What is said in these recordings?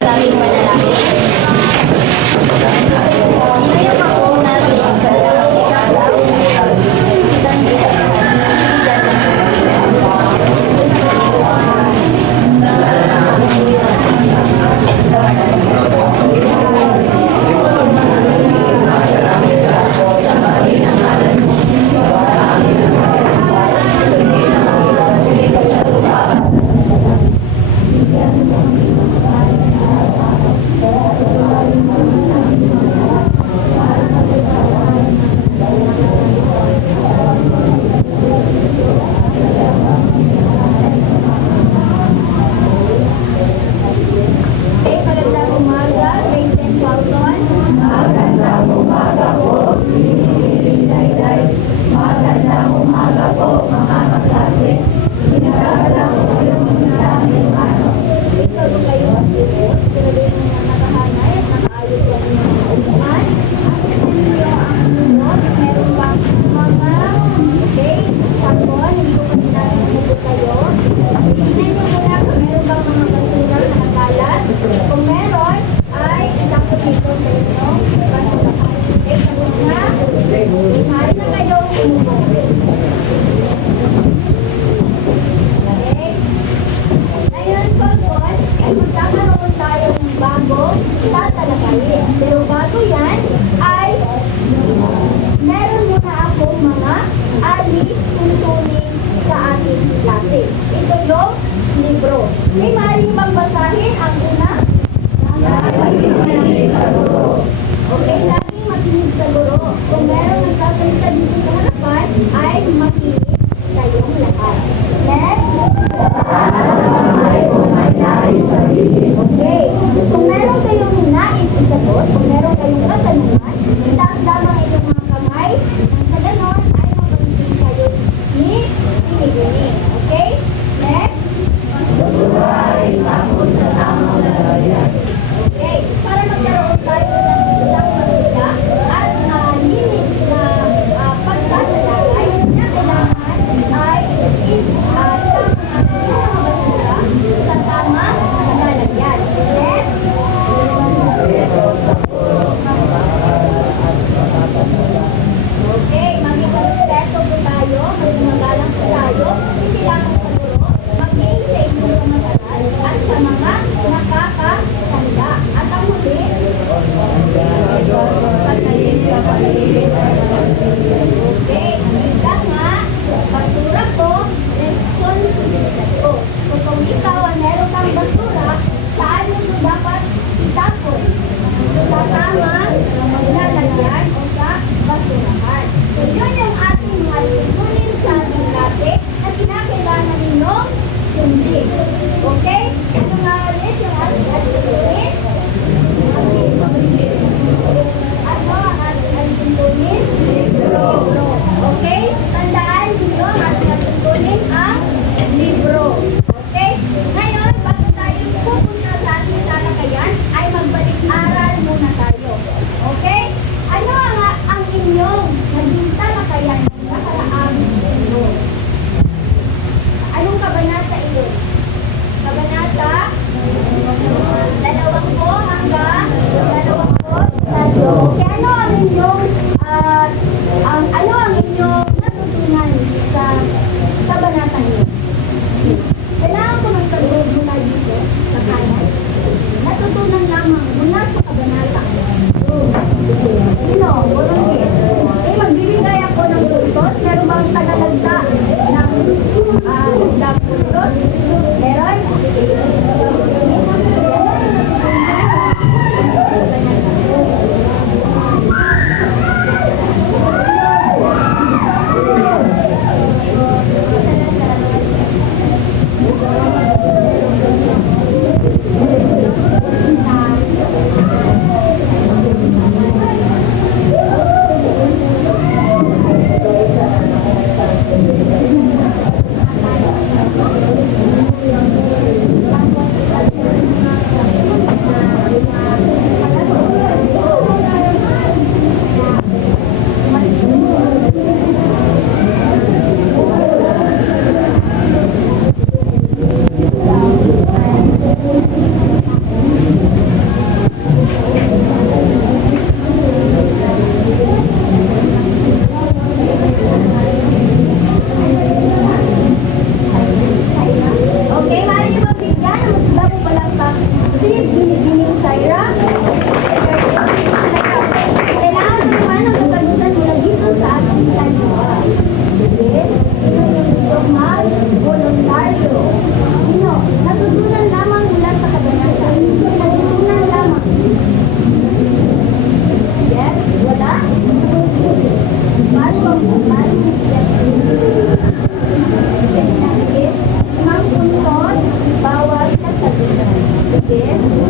Sa aming panalangin. Sino yung mauna sa tatalakayin. Pero bago yan, ay meron muna akong mga alis-tuntunin sa ating klase. Ito yung libro. May maaaring bang basahin ang una? Okay, laging makinig sa guro. Kung meron nagsasalita dito sa harapan, ay makinig kayong lahat. Next. Okay. Kung meron kayong nais isagot, kung meron kayong katanungan, itaas lamang inyong mga kamay. Nang sa ganon, ay mapagising kayo ni Pinigini. Okay? Next. Okay. Para magkaroon tayo ng isang maganda at linis na pagkasalakay na kailangan ay sa tamang lalagyan. Next. Okay, maging respeto po tayo, maging magalang po tayo, hindi lang sa guro, maging sa inyong mga mag-aral at sa mga nakakatanda. At ang huli, okay, ika nga, basura ko, responsibilidad ko. So kung ikaw ay meron kang basura, saan mo ito dapat itapon? Sa tamang lalagyan o sa basurahan. So yun yung ating mga tutunin sa ating klase na kinakailangan ninyong sundin. Okay? Ano nga ulit yung ating tutunin? Ano ang ating tutunin? Libro. Okay? Tandaan niyo ang ating tutunin ang libro. Okay? Ngayon, bago tayo pupunta sa ating talakayan, ay magbalik-aral muna tayo.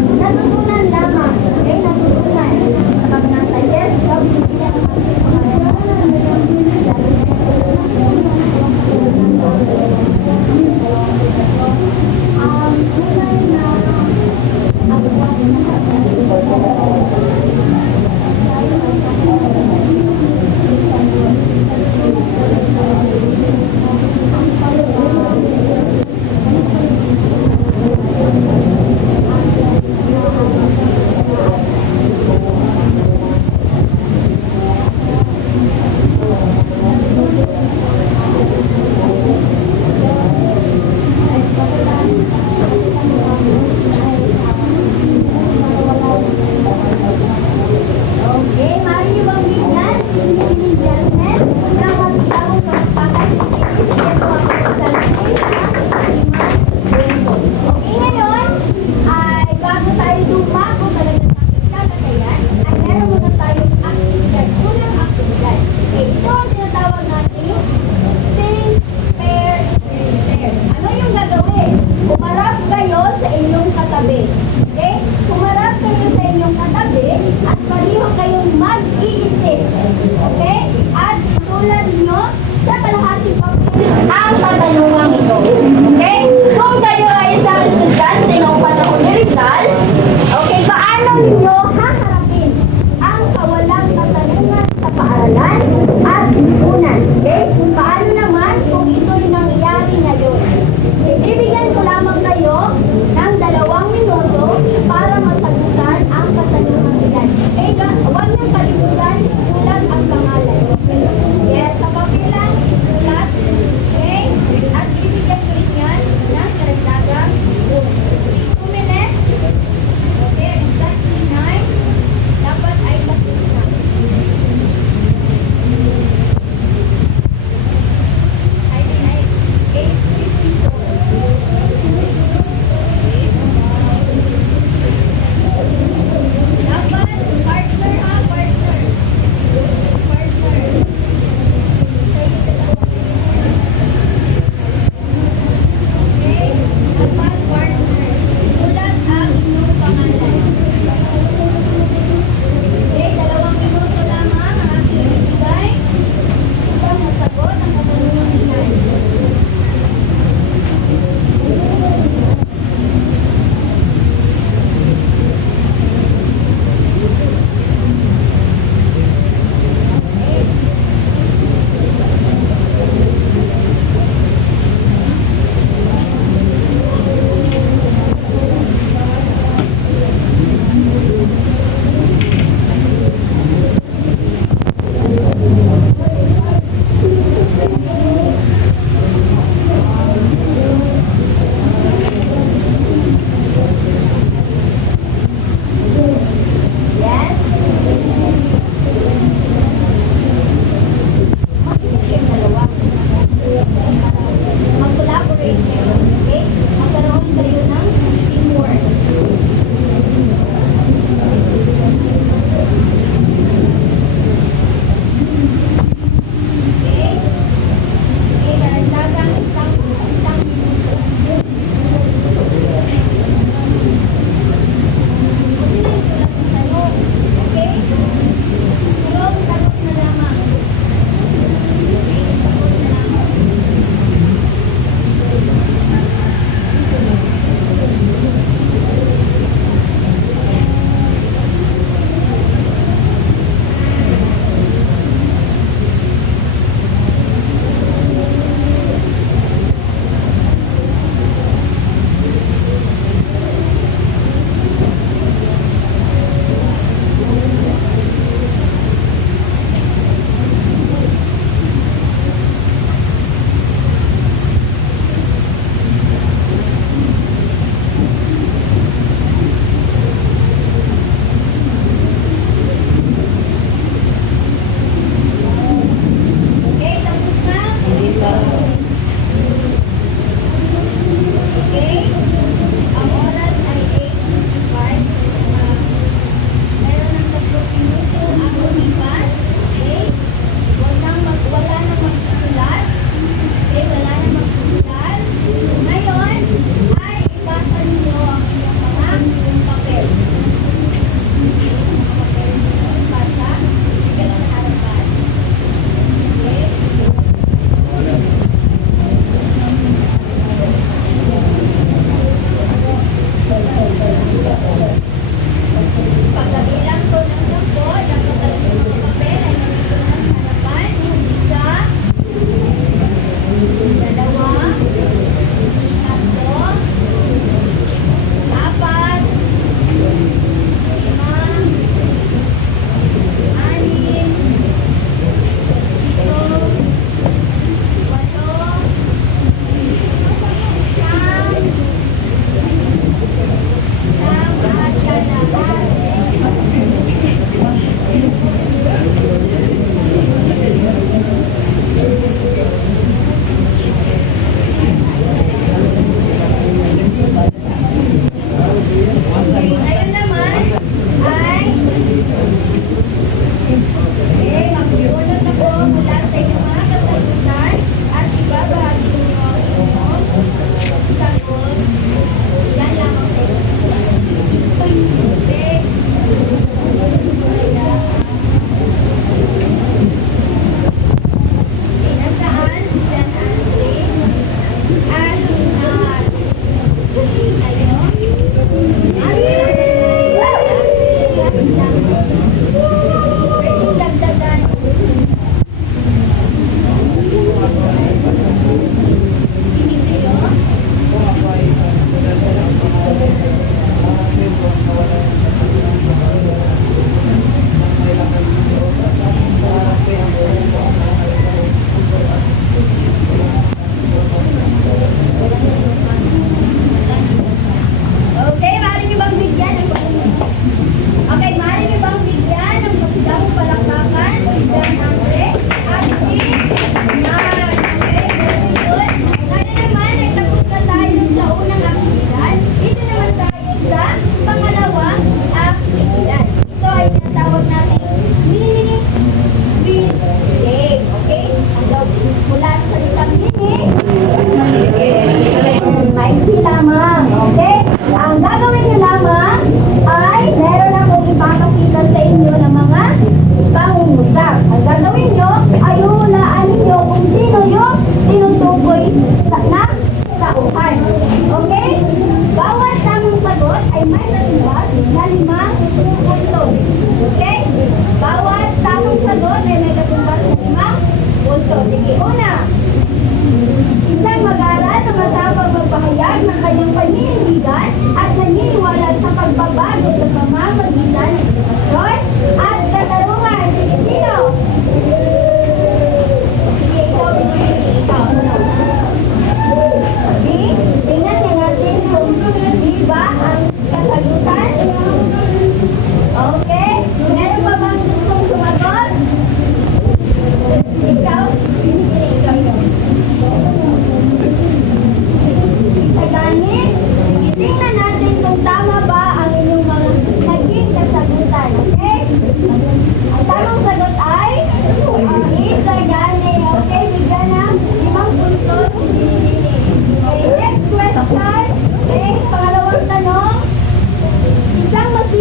Natutunan lamang. Okay, natutunan. Kapag nasa yes,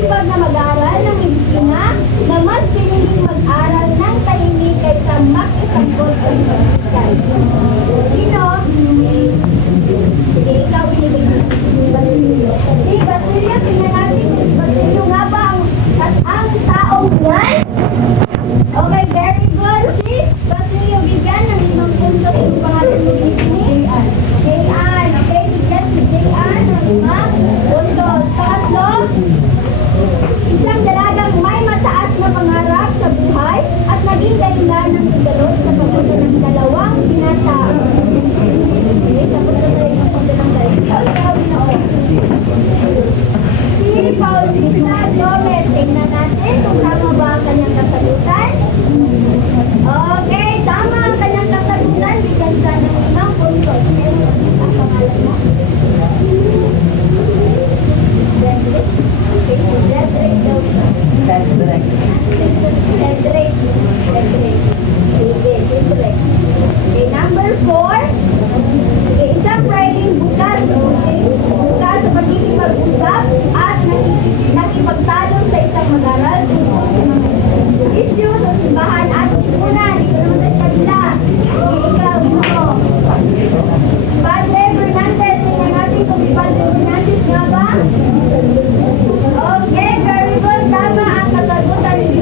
masipag na mag-aaral ng medisina na mas piniling mag-aral ng tahimik kaysa makisangkot sa hospital. Sino? Sige, ikaw binibigyan. Basilio. Si Basilio, tingnan natin kung Basilio nga ba ang taong yan? Okay, very good. Si Basilio, bigyan ng 5 puntos yung pangalan mo ni J.R. Okay, bigyan si J.R. ng 5 puntos. Pangatlo, isang dalagang may mataas na pangarap sa buhay at naging dahilan ng pagdalot sa pagpunta ng dalawang binata. Okay, tapos na tayo ng pagpunta ng dalawang. Si Paulina Gomez, tingnan natin kung tama ba ang kanyang kasagutan. Okay, tama ang kanyang kasagutan. Bigyan ka ng 5 puntos. Pero ang pangalan mo? Cedric. Okay, Cedric daw siya. Cedric. Cedric. Sige, Cedric. Okay, number 4. Okay, isang pwedeng bukas. Okay, bukas sa pagiging mag-usap at nakipagtalong sa isang mag-aral tungkol sa mga issue sa simbahan at lipunan. Ito naman sa kanila. Okay, ikaw, ito. Padre Fernandez, tingnan natin kung si Padre Fernandez nga ba? Okay, very good. Tama ang kasagutan ni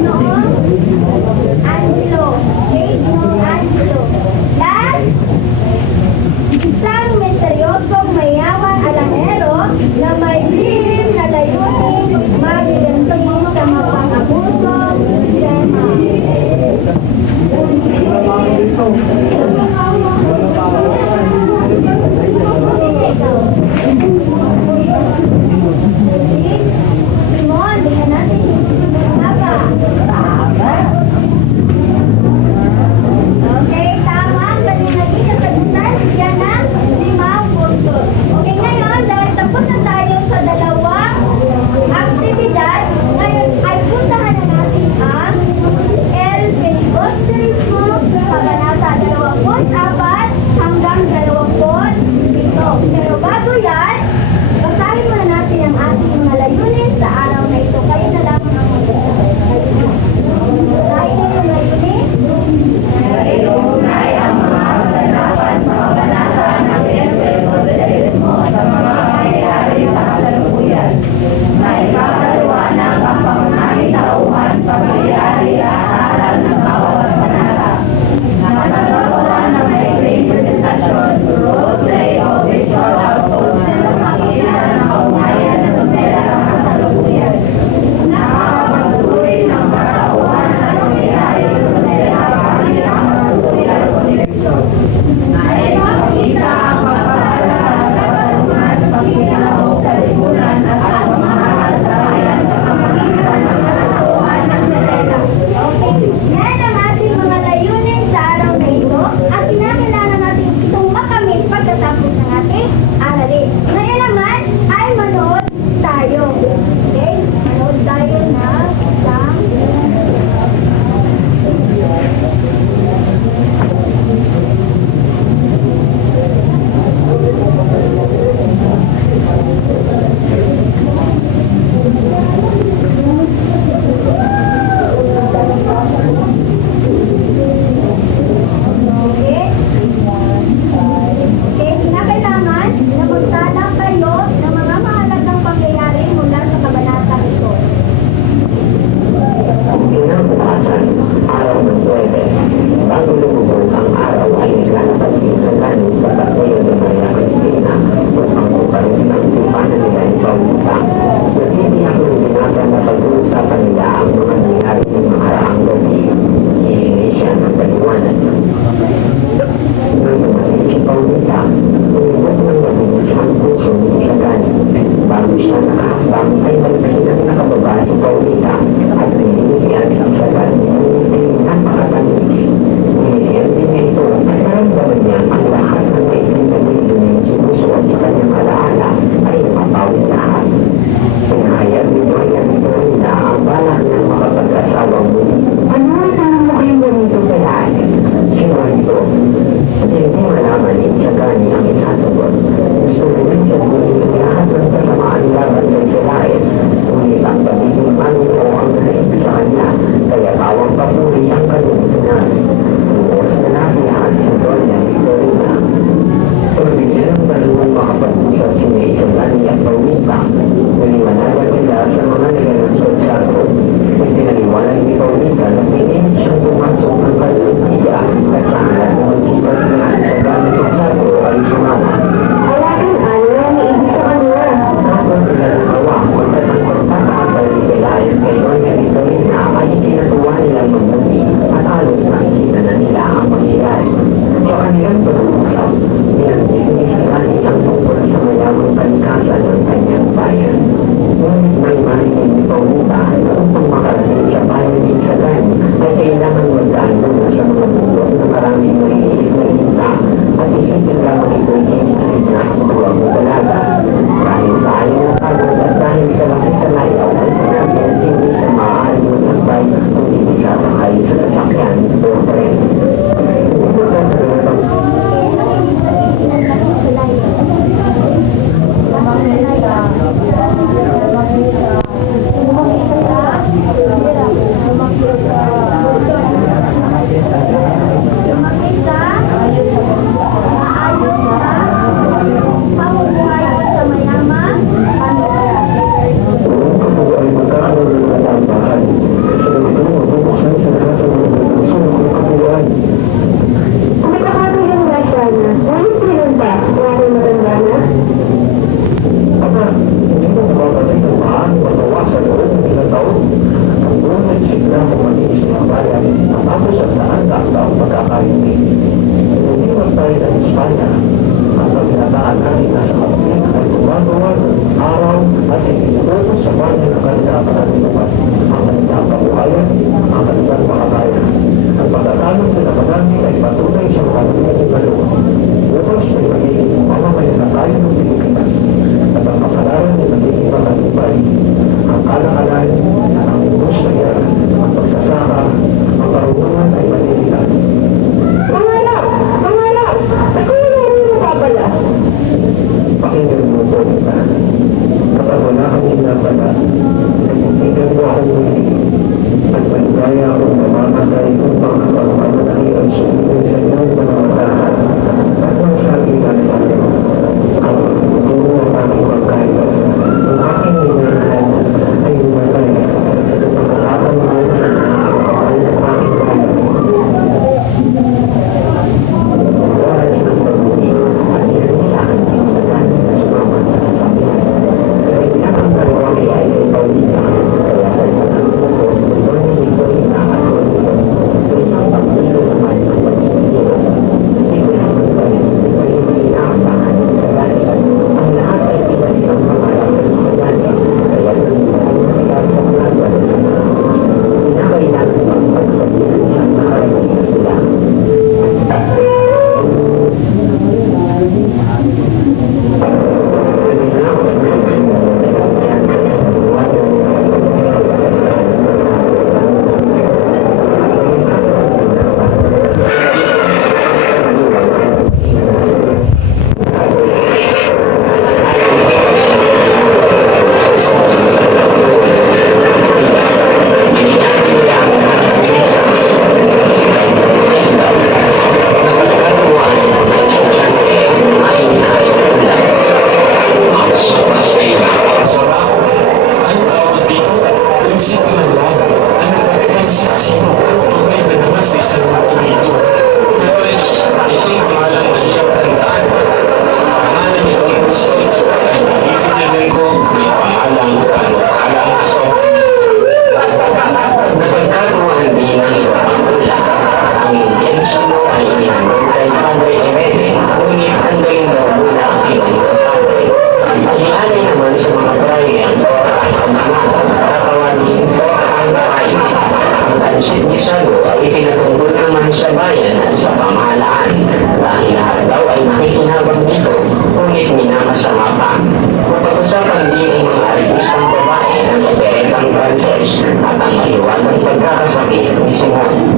Simon.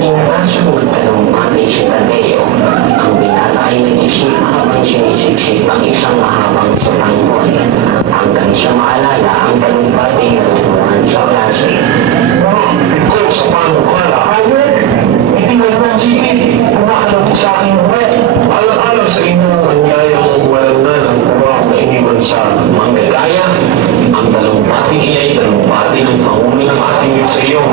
Pinanasok magtanong bagay si Tadeo. Ang binata ay nag-isip habang sinisiksik ang isang mahabang sulanggol hanggang siya maalala ang talumpating natutunan sa klase. Ikaw sa panukala, Howard, hindi mo naman sige, kumakalap sa aking buhay. Alang-alang sa inyong anyayang walang na ng trabaho na iniwan sa Manggagaya, ang talumpating iyan ay talumpati ng pangulo ng ating museum.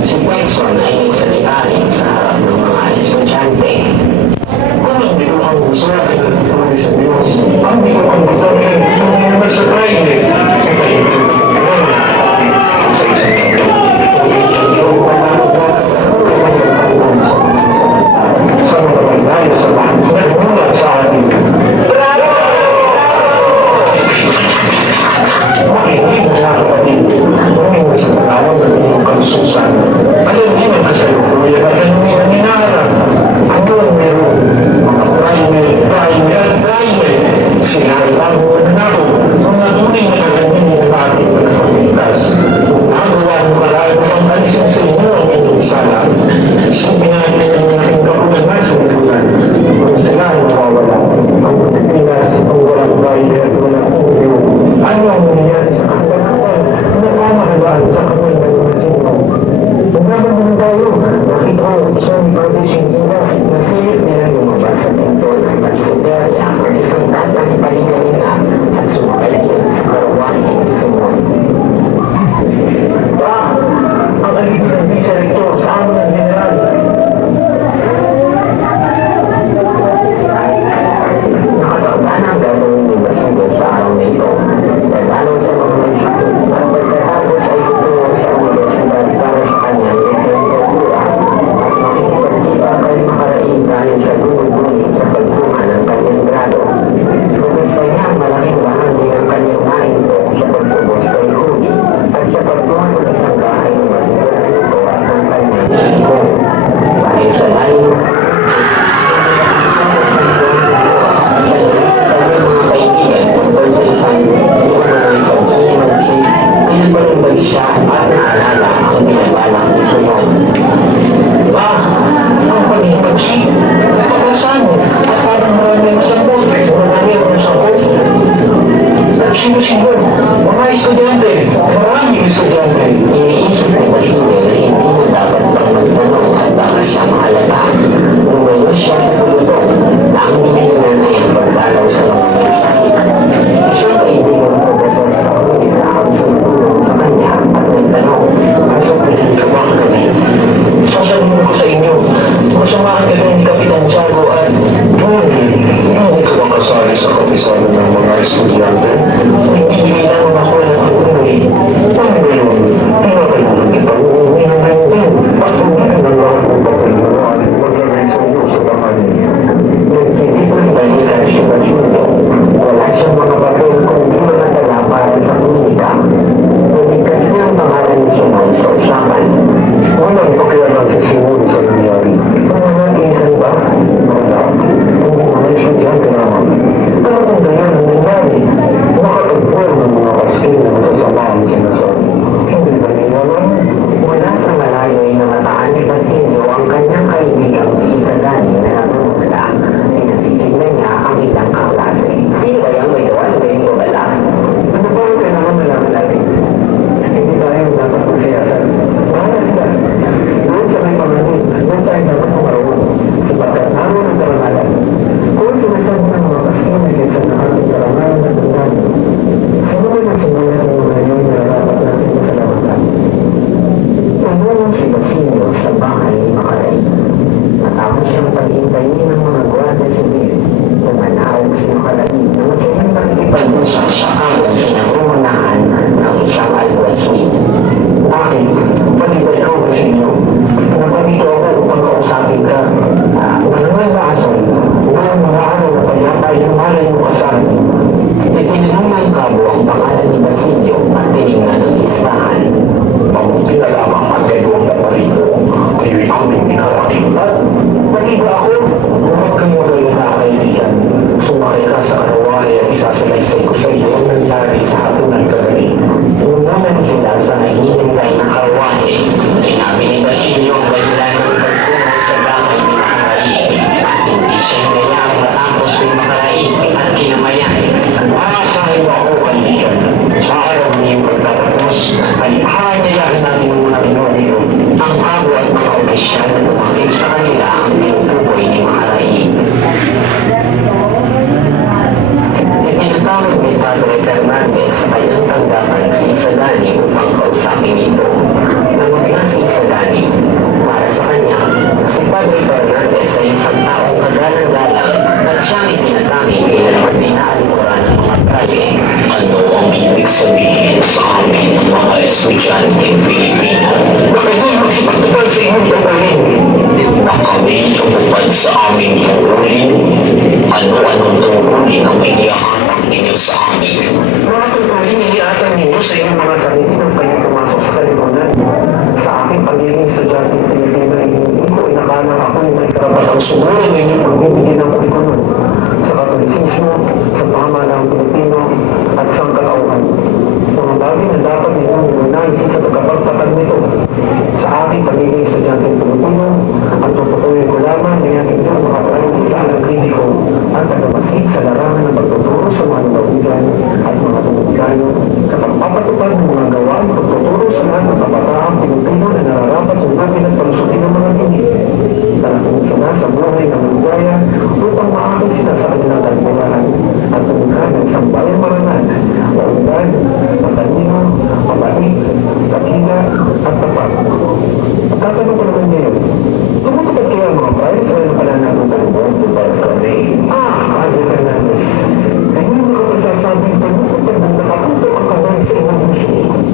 Si Wilson ay nagsalita rin sa harap ng mga estudyante. kung hindi ko ang gusto natin at tuloy sa Diyos. Ang hindi ko ang gusto natin, hindi naman sa Friday. Kaya hindi ko sa isang ito. Sa mga bagay sa nagmulat sa atin. Makinig mga kapatid, tuwing sa panahon ng inyong kalususan, alam niyo na sa lukuya at alam niyo ang hinaharap. Ano ang meron? Mga primer, sila ay bago mananalo. Mga tunay na kagamin ng ating pagkakas. Nagawa ng marami ang alisin sa inyo ang inyong sala. Isipin natin ang aking kapunan na sa lukuyan. Kung sila ay mawawala, ang Pilipinas, ang walang primer, walang ungyo. Ano ang nangyayari sa kagagawan? Nagmamahalaan sa kamay ng mga sino. Naglaban naman tayo. Nakita ko isang provision nila na silip nila lumabas sa pinto ng Pagsiberia ang isang datang palingalina at sumakalayan sa karawahin ni Simon. Ang alipin ng visa rito sa amin ng general. Nakatawag ang gagawin ni Basigo sa araw na ito. Nagalo sa mga magsakit at pagkatapos ay tutuwa sa universidad para sa kanyang lisensyadura at makikipagkita kay makaraing dahil sa gumuguni sa pagkuha ng kanyang grado. Gusto niya malaking bahagi ng kanyang mahinto sa pagtubos kay Rudy at sa pagkuha ng isang bahay ng matitira nito at ng kanyang ito. Dahil sa layo, siya at naalala ang pinabalang ni Simon. Ang pag-ipagsik, pagkasan, at parang maraming sabot, maraming sabot. At sino-sino, mga estudyante, maraming estudyante. Iniisip ko ba siya na hindi mo dapat pang magtanong at baka siya maalala. Lumayo siya sa pulutong na ang binigyan na ang pagdalaw sa mga mensahe. Siya ay hindi mo profesor sa kulit na ang sumutulong sa kanya at nagtanong, "Asa pinagkabang kami?" Sasabihin ko sa inyo, masama ang galing ni Kapitan Tiago at hindi ka ba kasali sa kapisanan ng mga estudyante? Hindi lang ako ng akunoy. Paano ba yun? Pinakailangan kita uuwi ng ganyan. At hindi ka na lang kung papalimuan maglagay sa iyo sa tangan. Hindi ko rin dahilan siya na sinundo. Wala siyang mga papel kung di mo natala para sa klinika. Pumigkas niya ang pangalan ni Simon sa usapan. Walang pakialam si Simon sa nangyari. Ang nag-iisan ba? Wala. Hindi mga estudyante naman. Pero kung ganyan ang nangyari, makatagpuan ng mga kaskin na masasama ang sinasabi. Hindi ba nilaman? Wala sa malayo ay namataan ni Basilio ang kanyang kaibigang si Isadani na nagmumula. Pinasisignan niya ang ilang kaklase. Sino ba yung may gawa na yung babala? Ano ba ang kailangan malaman natin? Hindi tayo dapat magsiyasan. Bahala sila. Doon sa may pamangkin, doon tayo dapat kumaroon. Sapagkat naroon ang karangalan. Kung sinasabi ng mga kaskin ay kaysa na ating karangalan na tandaan, sino ba na sinulat ng mga yun na dapat natin masalamatan? Tumulong si Basilio sa bahay ni Macaray. Matapos siyang pag-intayin ng mga Guardia Civil, tumanawag si Macaray na magiging pakikipag-usap sa kamong pinangungunahan ng isang alguacil. Bakit? Pati ba ikaw, Basilio? Napagito ako upang kausapin ka. Manuel Lason, noong mga araw na panyapay ng malay mo ka sa akin. Itinanong ng kabo ang pangalan ni Basilio at tinignan ng listahan. Mabuti na lamang at kayo ang naparito. Kayo'y aming pinarating. At pati ba ako? Huwag kang magaling na kaibigan. Sumakay ka sa karaway at isasalaysay ko sa iyo ang nangyari sa hatunan kagabi. Una na sila sa nahinintay na karaway Sa araw niyong pagtatapos, ay hahanyayahan natin ng mga Pinoy ang abo at mga opisyal na tumaking sa kanila ang tinutukoy ni Maharai. Ipinatawag ni Padre Fernandez sa kanyang tanggapan si Isagani upang kausapin ito. Namutla si Isagani. Para sa kanya, si Padre Fernandez ay isang taong kagalang-galang at siyang itinatami kailanman pinaalikuran ng mga praye. Ano ang ibig sabihin sa amin ng mga estudyanteng Pilipino? Bakit mo magsipagtupad sa inyong tungkulin? Na kami tumupad sa aming tungkulin? Ano-anong tungkulin ang inihahatang ninyo sa amin? Mga tungkulin inihahatang ninyo sa inyong mga sarili nang kayo pumasok sa kalimutan. Sa aking pagiging estudyanteng Pilipino ay hindi ko inakalang ako yung may karapatang sumulo ng inyong pagbibigyan ng kurikulum sa Katolisismo, sa pamahalang Pilipino at sa katauhan. Mga bagay na dapat ninyong inunahin sa pagkapagpatag nito. Sa aking pagiging estudyanteng Pilipino, at tututuloy ko lamang na inyong mga priority sa alang kritiko at pagmamasig sa larangan ng pagtuturo sa mga lumawigan at mga Dominikano sa pagpapatupad ng mga gawain pagtuturo sa lahat ng kabataang Pilipino na nararapat sunugin at palusutin ng mga tingin. Darating sila sa buhay ng maligaya upang maakit sila sa kanilang kalimutan at tumukha ng isang bayang marangal, maundan, matalino, mabait, dakila, at tapat. Tatanong ko naman ngayon, tumutupad kaya ang mga prior sa kanilang pananagutan mo para kami? Padre Fernandez, kayo yung mga masasabing tumutupad ng nakaputo ang kamay sa inyong musyo.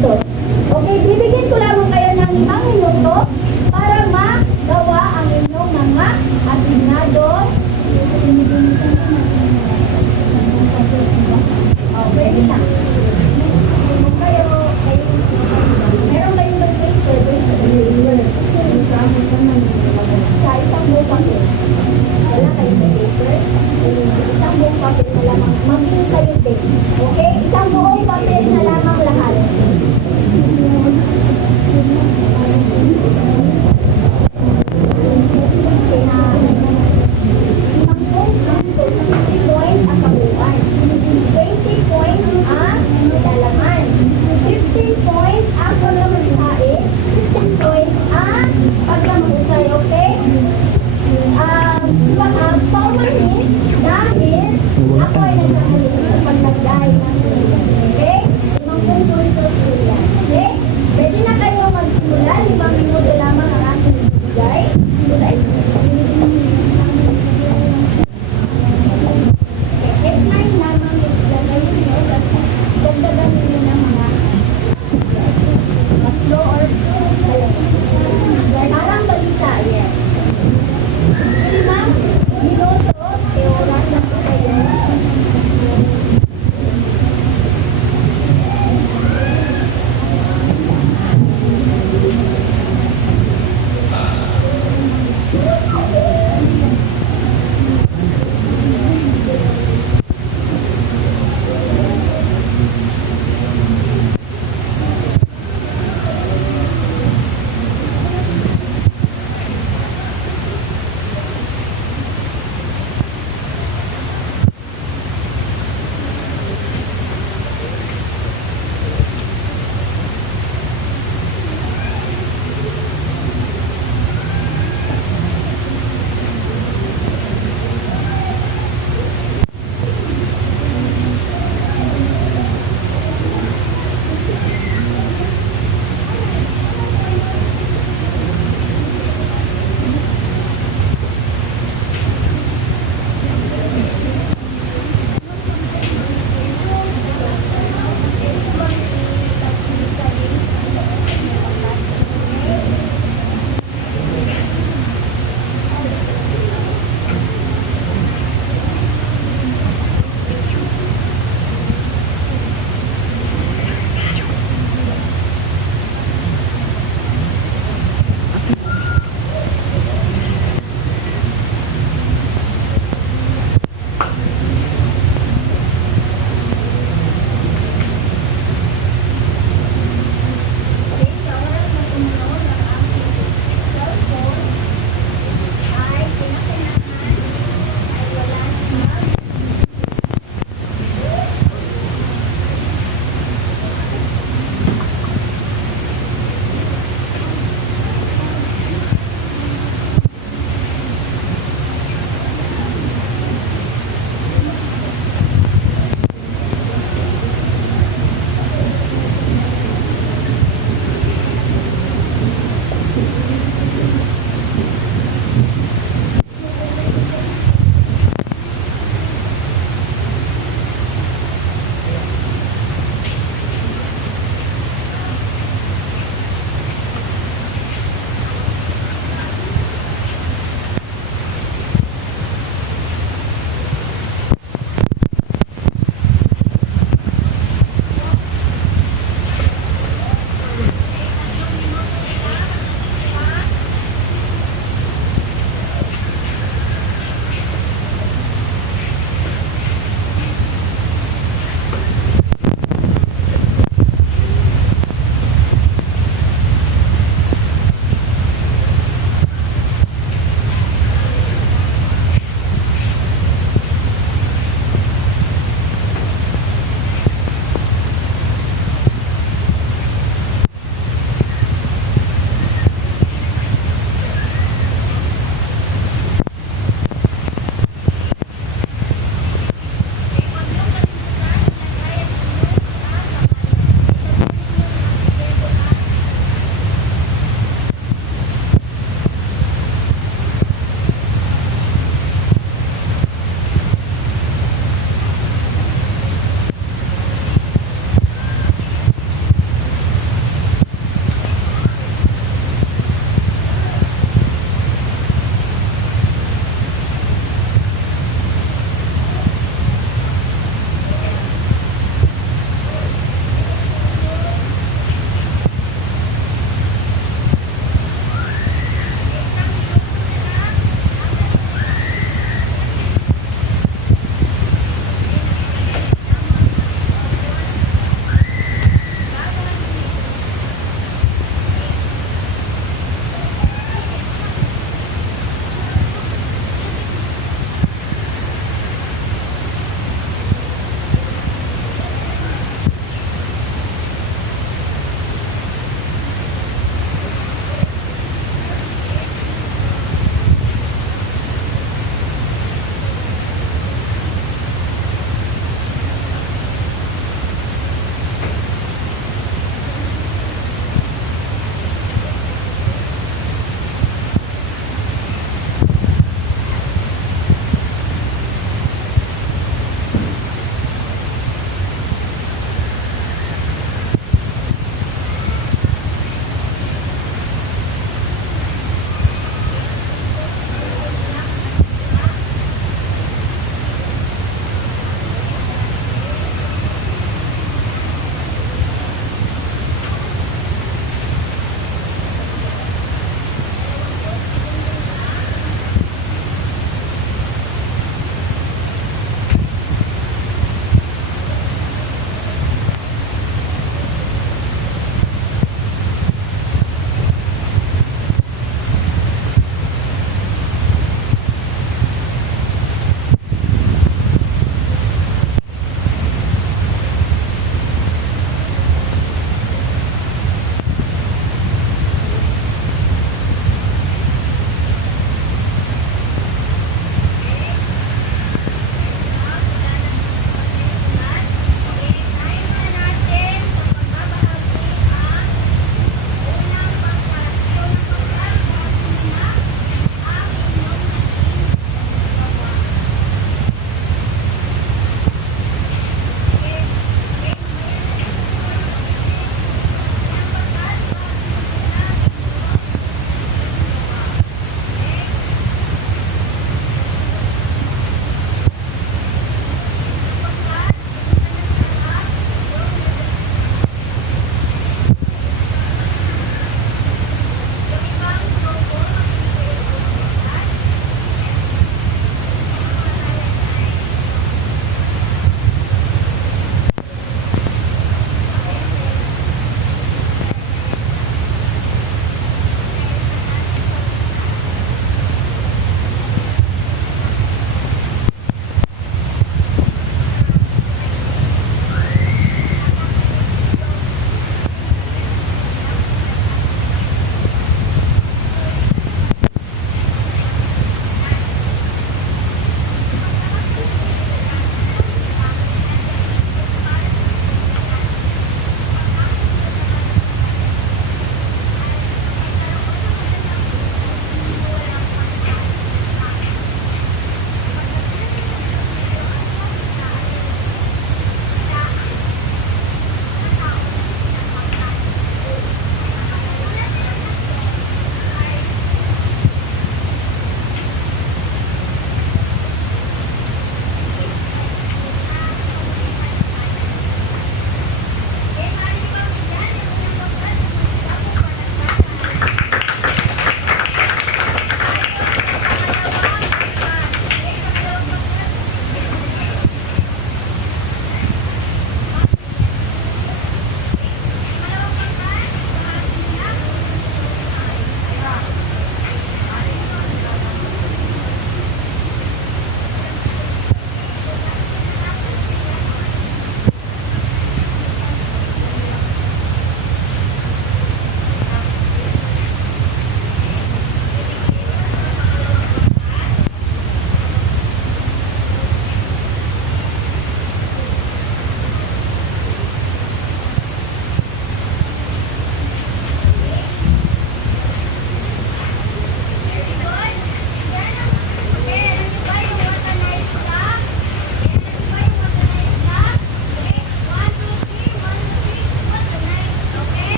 doon. Okay, bibigyan ko lamang kayo ng 5 minuto para magawa ang inyong mga asignado. Okay na. Kung kayo, meron kayong mag-paper sa isang buong papel. Wala kayong paper. Isang buong papel na lamang. Maging kayo din. Okay? Isang buong papel na lamang lahat.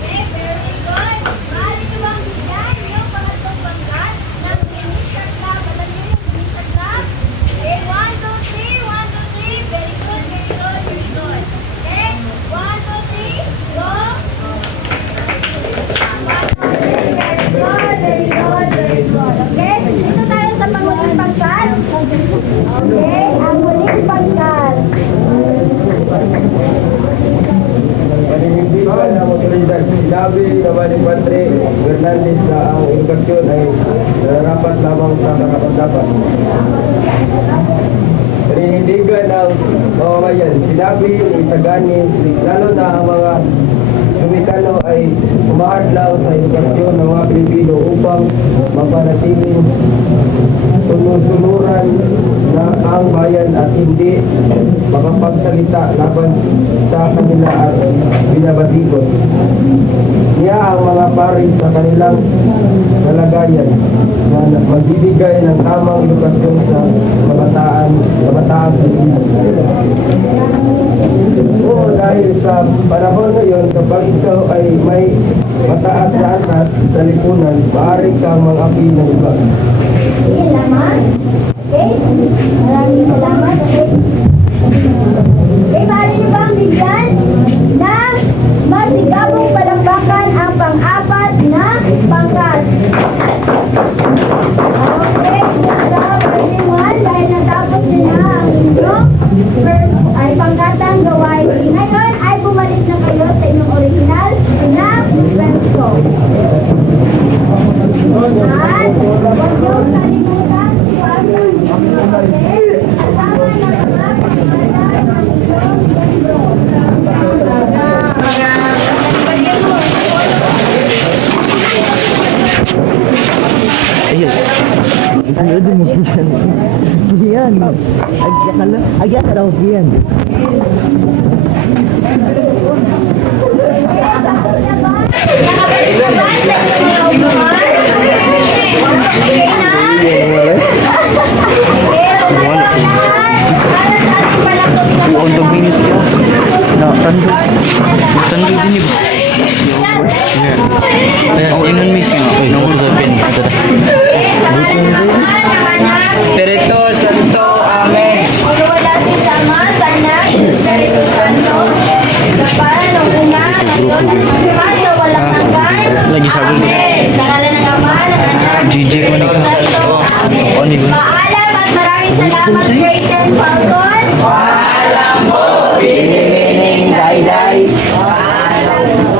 Okay, very good. Maaari niyo bang bigyan yung pangatlong pangkat ng Initial Club? Alam niyo yung Initial Club? Okay, 1, 2, 3, 1, 2, 3. Very good, very good, very good. Okay, 1, 2, 3, go. Very good, very good. Okay, dito tayo sa panguling pangkat. Okay, ang huling pangkat. Paninindigan ang otoridad. Sinabi naman ni Padre Fernandez na ang edukasyon ay nararapat lamang sa karapat-dapat. Paninindigan ng mamamayan. Sinabi ni Sagani, lalo na ang mga Dominikano ay umahadlaw sa edukasyon ng mga Pilipino upang mapanatiling sunod-sunuran na ang bayan at hindi makapagsalita laban sa kanila at binabatikot niya ang mga pari sa kanilang kalagayan na magbibigay ng tamang edukasyon sa kabataan Pilipino. Oo, dahil sa panahon ngayon, kapag ikaw ay may mataas na atas sa lipunan, maaari kang mang-api ng iba. Salamat. Okay? Maraming salamat. Okay? Okay, maaari niyo bang bigyan ng masigabong palakpakan ang pang-apat na pangkat? Okay, good job everyone. Dahil natapos niyo na ang inyong first ay pangkatang gawain. Ngayon ay bumalik na kayo sa inyong original na pwesto. At huwag niyo kalimutan kasama ng mga pagmamahal ng inyong mundo. Pwede mo yan. Yan. Agyan ka daw yan. Untuk minus ya. Nah, tandu din ibu. Oh, inon miss nga. Nomor sa pen. Diretso Santo, amen. Dati sama sa anak, Espiritu Santo, para nung una, ngayon, at magmamahal sa walang hanggan. Lagi sabi mo. Amen. Sa ngalan ng Ama, ng Anak, GJ ko na ka. Santo. Amen. Oh, di ba? Paalam at maraming salamat, Creighton Falcon. Paalam po, pinipiling dayday. Paalam po.